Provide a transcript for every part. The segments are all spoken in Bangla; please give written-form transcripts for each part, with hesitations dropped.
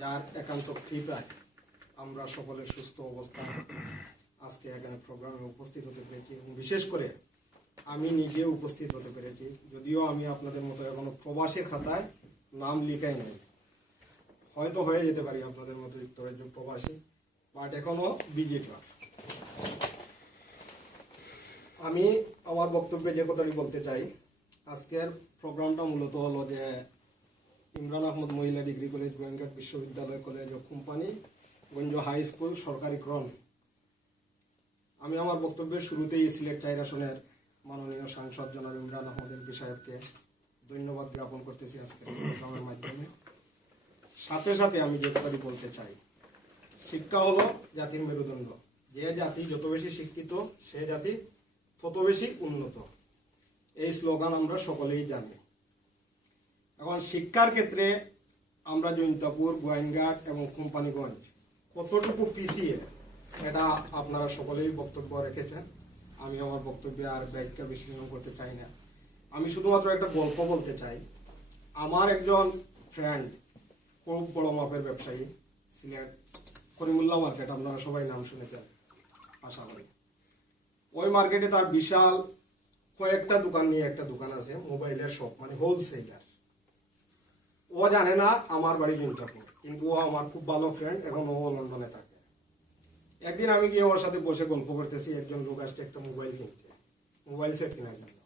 যার একান্ত কৃপায় আমরা সকলে সুস্থ অবস্থা আজকে এখানে প্রোগ্রামে উপস্থিত হতে পেরেছি এবং বিশেষ করে আমি নিজে উপস্থিত হতে পেরেছি। যদিও আমি আপনাদের মতো এখনো প্রবাসী খাতায় নাম লিখাই নাই, হয়তো হয়ে যেতে পারি আপনাদের মতো যুক্তরাজ্য প্রবাসী, বাট এখনো ভিজিটর। আমি আমার বক্তব্যে যে কথাটি বলতে চাই, আজকের প্রোগ্রামটা মূলত হলো যে ইমরান আহমদ মহিলা ডিগ্রি কলেজ, গোয়েঙ্কাট বিশ্ববিদ্যালয় কলেজ ও কোম্পানি, গঞ্জ হাই স্কুল, সরকারি ক্রম। আমি আমার বক্তব্যের শুরুতেই সিলেট 4 আসনের মাননীয় সাংসদ জনাব ইমরান আহমদ এমপি সাহেবকে ধন্যবাদ জ্ঞাপন করতেছি আজকের প্রোগ্রামের মাধ্যমে। সাথে সাথে আমি যে কথাটি বলতে চাই, শিক্ষা হলো জাতির মেরুদণ্ড। যে জাতি যত বেশি শিক্ষিত, সে জাতি তত বেশি উন্নত। এই স্লোগান আমরা সকলেই জানি। এখন শিক্ষার ক্ষেত্রে আমরা জৈন্তাপুর, গোয়েঙ্গাট এবং কোম্পানিগঞ্জ কতটুকু পিছিয়ে, এটা আপনারা সকলেই বক্তব্য রেখেছেন। আমি আমার বক্তব্যে আর ব্যাখ্যা বিশ্লেষণ করতে চাই না। আমি শুধুমাত্র একটা গল্প বলতে চাই। আমার একজন ফ্রেন্ড, খুব বড় মাপের ব্যবসায়ী, সিলেট করিমুল্লাহ মার্কেট, আপনারা সবাই নাম শুনেছেন আশা করি। ওই মার্কেটে তার বিশাল কয়েকটা দোকান নিয়ে একটা দোকান আছে, মোবাইলের শপ, মানে হোলসেলার। ও জানে না আমার বাড়ি জৈন্তাপুর, কিন্তু ও আমার খুব ভালো ফ্রেন্ড, এখন ও লন্ডনে থাকে। একদিন আমি গিয়ে ওর সাথে বসে গল্প করতেছি, একজন লোক আসছে একটা মোবাইল কিনতে, মোবাইল সেট কেনার জন্য।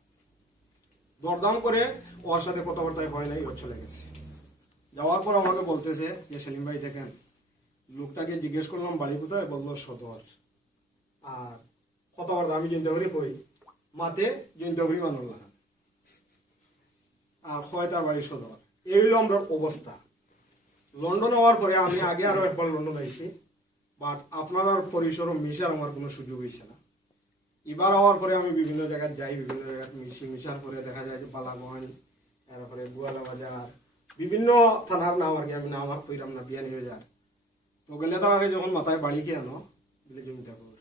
দরদাম করে ওর সাথে কথাবার্তায় হয় নাই, ওর চলে গেছে। যাওয়ার পর আমাকে বলতেছে যে সেলিম ভাই দেখেন, লোকটাকে জিজ্ঞেস করলাম বাড়ি কোথায়, বললো সদর। আর কথাবার্তা আমি জৈন্তাপুরি কই, মাতে জৈন্তাপুরি মানুল্লাহ, আর হয় তার বাড়ি সদর। এই হলো আমরা অবস্থা। লন্ডন হওয়ার পরে আমি আগে আরো একবার লন্ডন আইছি, বাট আপনার আর পরিসর মিশার আমার কোনো সুযোগ হয়েছে না। এবার হওয়ার পরে আমি বিভিন্ন জায়গায় যাই, বিভিন্ন জায়গায় মিশার পরে দেখা যায় যে বালাগঞ্জ, তারপরে গোয়ালা বাজার, বিভিন্ন থানার নাম আর কি, আমি নাম আর কইরাম না, বিয়ানি হয়ে যায়। তো গেলে তার আগে যখন মাথায় বাড়ি কে আনো বলে জৈন্তাপুর,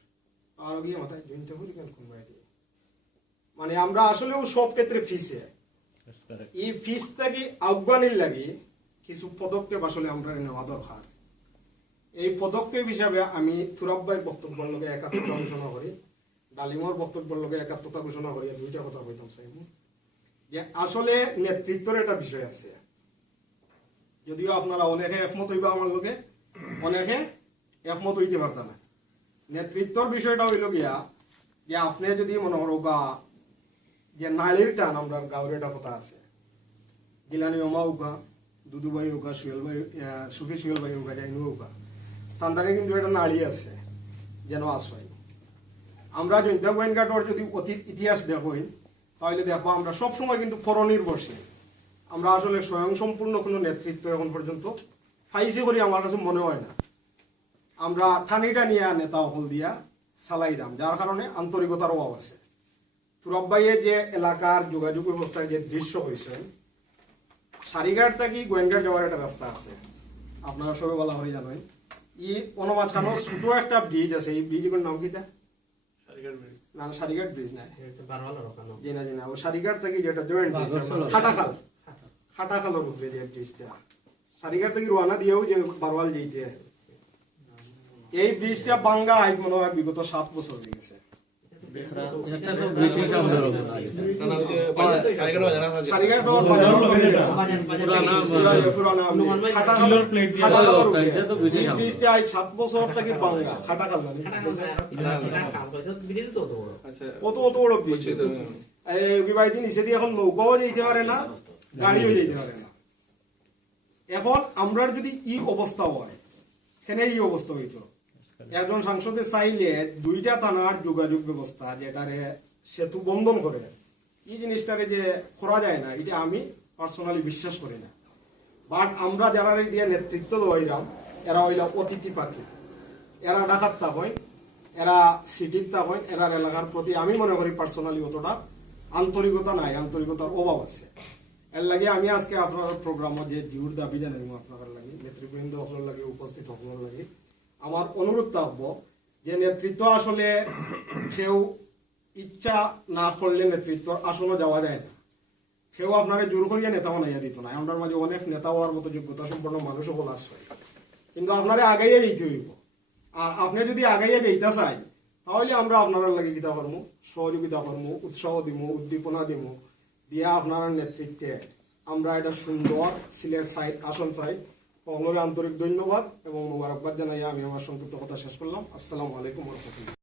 আর গিয়ে মাথায় জৈন্তাপুর কেন কোন বাড়ি, মানে আমরা আসলেও সব ক্ষেত্রে ফিসে। এই ফিসটাকে আফগানির লাগে কিছু পদক্ষেপ আসলে আমরা নেওয়া দরকার। এই পদক্ষেপ হিসাবে আমি তুরাব্বাইয়ের বক্তব্যের লগে একাত্মতা ঘোষণা করি, ডালিমর বক্তব্যের লগে একাত্মতা ঘোষণা করি। দুইটা কথা কইতাম চাইব যে আসলে নেতৃত্বের একটা বিষয় আছে। যদিও আপনারা অনেকে একমত হইবা আমার লগে, অনেকে একমত হইতে পারতা না। নেতৃত্বর বিষয়টা হইল গিয়া যে আপনি যদি মনে করো বা যে নালির টান, আমরা গাঁয়ের একটা কথা আছে, গিলানি ওমা উকা, দুদুভাই উকা, সুফি সুয়েল ভাই উকা, জাইনু উকা, তান্দারে কিন্তু একটা নাড়ি আছে যেন আসয়। আমরা জৈন্তা গোয়েনঘাটর যদি অতীত ইতিহাস দেখই, তাহলে দেখো আমরা সবসময় কিন্তু পরনির্ভরশীল। আমরা আসলে স্বয়ংসম্পূর্ণ কোনো নেতৃত্ব এখন পর্যন্ত পাইছি করি আমার কাছে মনে হয় না। আমরা ঠানিটা নিয়ে নেতা হল দিয়া চালাইরাম, যার কারণে আন্তরিকতার অভাব আছে। তুরাব্বাইয়ের যে এলাকার যোগাযোগ ব্যবস্থায় যে দৃশ্য হয়েছে, সারিঘাট থেকে গোয়েনঘাট যাওয়ার একটা রাস্তা আছে, আপনারা সবাই বলা হয়ে জানেন। ই অনমাঝখানোর ছোট একটা ব্রিজ আছে, এই ব্রিজের নাম কি তা? না, সারিঘাট ব্রিজ না, জি না জি না, ও সারিঘাট থেকে যেটা জয়েন্ট খাটাখালের উপরে যে ব্রিজটা, সারিঘাট থেকে রোয়ানা দিয়েও যে বারওয়াল যেতে, এই ব্রিজটা বাঙ্গা আজ মনে হয় বিগত 7 বছর হয়ে গেছে। নিচে দিয়ে এখন নৌকাও যেতে পারে না, গাড়িও যেতে পারে না। এখন আমরা যদি ই অবস্থা হয়, এখানে এই অবস্থা হইতো, একজন সাংসদে চাইলে 2টা থানার যোগাযোগ ব্যবস্থা যেটারে সেতু বন্ধন করে, এই জিনিসটাকে যে করা যায় না, এটা আমি পার্সোনালি বিশ্বাস করি না। বাট আমরা যারা দিয়ে নেতৃত্ব দেওয়াইলাম, এরা হইলাম অতিথি পাখি, এরা ঢাকার থাকেন, এরা সিটির থাকেন, এরা এলাকার প্রতি আমি মনে করি পার্সোনালি অতটা আন্তরিকতা নাই, আন্তরিকতার অভাব আছে। এর লাগে আমি আজকে আপনার প্রোগ্রামে যে জিউর দাবি জানাই আপনার লাগে, নেতৃবৃন্দ সকলের লাগে, উপস্থিত সকলের লাগে আমার অনুরোধ থাকবো যে নেতৃত্ব আসলে কেউ ইচ্ছা না করলে নেতৃত্ব আসলে যাওয়া যায় না। কেউ আপনারা জোর করিয়া নেতা বানাইয়া দিত না। আমরা মাঝে অনেক নেতা হওয়ার মতো যোগ্যতা সম্পন্ন মানুষ সকল আসবে, কিন্তু আপনারা আগাইয়া যেতে হইব। আর আপনি যদি আগাইয়া যেতে চাই তাহলে আমরা আপনারা লাগে কিতা করবো, সহযোগিতা করবো, উৎসাহ দিব, উদ্দীপনা দিব, দিয়া আপনার নেতৃত্বে আমরা এটা সুন্দর সিলেট সাইড আসন চাই। সকলকে আন্তরিক ধন্যবাদ এবং মোবারকবাদ জানাই আমি আমার সংক্ষিপ্ত কথা শেষ করলাম। আসসালামু আলাইকুম ওয়া রাহমাতুল্লাহ।